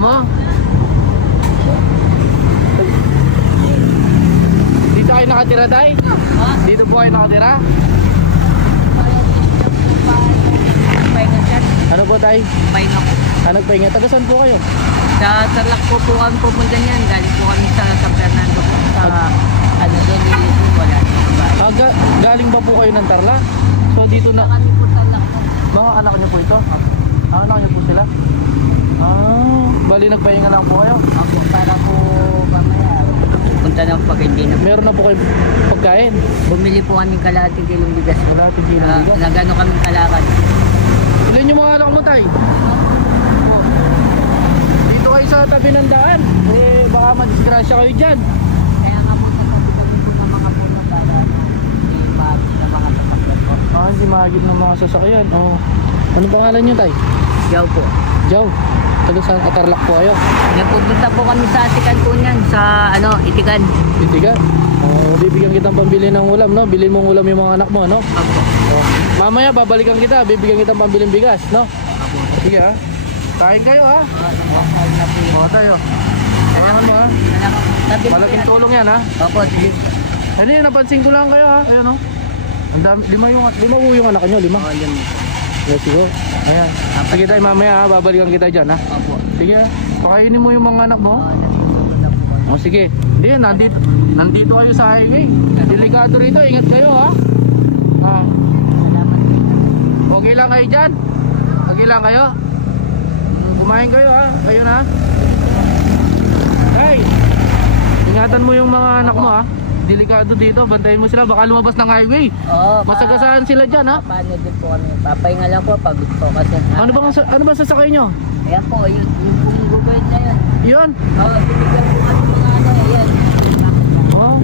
mo? Dito kayo nakatira, Day? Dito po kayo nakatira? Pahinga sir. Ano po, Day? Pahinga po. Anong pahinga? Taga saan po kayo? Sa Tarlac po kami pupunta niyan. Galing po kami sa San Fernando po. Sa ano doon, nilito. Wala na bahay. Galing ba po kayo ng Tarla? So dito na, Kami po Tarlac po. mga anak niyo po ito? Anak niyo po sila? Bali nagpahinga lang po kayo? Ako para po mamaya. Punta na pag hindi na. Meron na po kayo pagkain? Bumili po kami kalahating kilong bigas. Kalahating kilong bigas? Nagano kami kalakad. Ilan yung mga anak mo, Tay? Dito kayo sa tabi ng daan. Eh, baka madisgrasya kayo dyan. Kaya nga po sa tabi kami po ng mga pula para hindi maagit na mga sasakyan po. Hindi mahagip ng mga sasakyan. Ano pangalan nyo, Tay? Yaw po. Jow. Taga saan? Tarlac po kayo? Nagpupunta po kami sa Atikan po niyan. Sa ano, Itikan. Itiga. Bibigyan kitang pambili ng ulam, no? Bilhin mong ulam yung mga anak mo, no? Ako. Mamaya babalikan kita, bibigyan kitang pambiling bigas, no? Sige ha. Kain kayo ha. Tayo. Kailangan mo ha. Malaking tulong yan ha. Opo, sige. Ano yun, napansin ko lang kayo ha. Ayan o. Ang dami, lima po yung anak nyo, lima. Oo, yun. Yes, siguro. Ayan. Sige tayo mamaya ha, babalikan kita dyan ha. Opo. Sige ha. Pakainin mo yung mga anak mo. Sige. Hindi, nandito kayo sa highway. Delikado rito, ingat kayo ha. Okay lang kayo dyan? Okay lang kayo? Kumain kayo ha? Kayo na? Hey! Ingatan mo yung mga anak mo ha? Delikado dito, bantayin mo sila, baka lumabas ng highway. Oo. Masagasaan sila dyan ha? Paano din po kami? Papahinga lang po, pagod po kasi. Ano ba sasakay nyo? Ayan po, yung pong gubern na yun. Yun? Oo, binigyan po kami mga ano, ayan. Oh.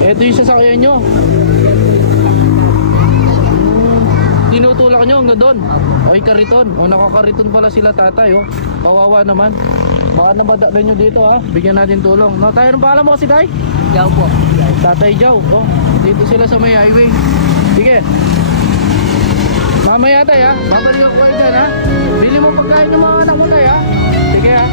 Ito yung sasakyan nyo. Tinutulak nyo hanggang doon. Okay, kariton. Nakakariton pala sila tatay. Kawawa naman. Baka nabada nyo dito ha. Bigyan natin tulong. Tayo, anong pangalan mo kasi, Tay? Yaw po. Tatay Jow. Dito sila sa may highway. Sige. Mamaya, Tay ha. Babalik ako kayo dyan ha. Bili mo pagkain ng mga anak mo, Tay ha. Sige ha.